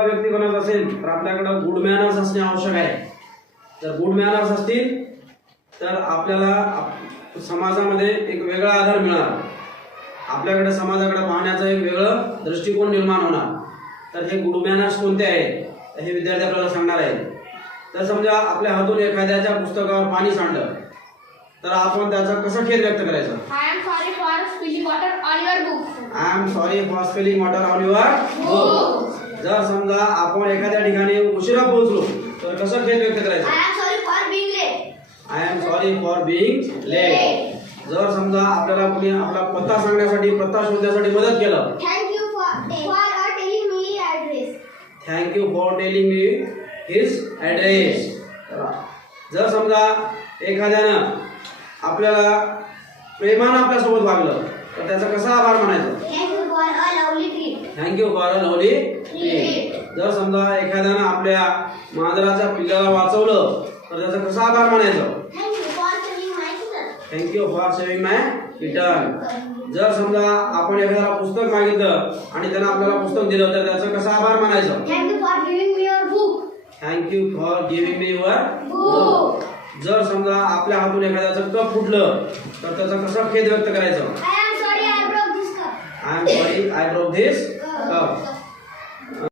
व्यक्ती बनत असेल तर आपल्याकडे गुड मॅनर्स असणे आवश्यक आहे. जर गुड मॅनर्स असतील तर आपल्याला समाजामध्ये एक वेगळा आधार मिळणार, आपल्याकडे समाजाकडे पाहण्याचा एक वेगळं दृष्टिकोन निर्माण होणार. तर हे गुड मॅनर्स कोणते आहेत हे विद्यार्थी आपल्याला सांगणार आहेत. तर समजा आपल्या हातून एखाद्याच्या पुस्तकावर पाणी सांडलं तर आपण त्याचा कसं खेद व्यक्त करायचं? I am sorry for spilling water on your book. I am sorry for spilling water on your book. जर समजा आपण एखाद्या ठिकाणी उशिरा पोहोचलो तर कसं खेद व्यक्त करायचं? I am sorry for being late. I am sorry for being late. जर समजा आपल्याला कोणी आपला पत्ता सांगण्यासाठी पत्ता शोधण्यासाठी मदत केलं, Thank you for telling me address. Thank you for telling me his address. जर समजा एखाद्यानं आपल्याला प्रेमानं आपल्यासोबत वागलं तर त्याचा कसा आभार म्हणायचा? Thank you for a lovely treat. Thank you for a lovely treat. जर समजा एखाद्यानं आपल्या मांजराच्या पिल्लाला वाचवलं तर त्याचा कसा आभार म्हणायचं? Thank you for saving my kitten. Thank you for saving my kitten. जर समजा आपण एखाद्याला पुस्तक मागितलं आणि त्यानं आपल्याला पुस्तक दिलं तर त्याचा कसा आभार म्हणायचं? Thank you for giving me your book. Thank you for giving me your Book. जर समजा आपल्या हातून एखाद्याचं कप फुटलं तर त्याचा कसा खेद व्यक्त करायचं? I am sorry I broke this cup. I am sorry I broke this cup.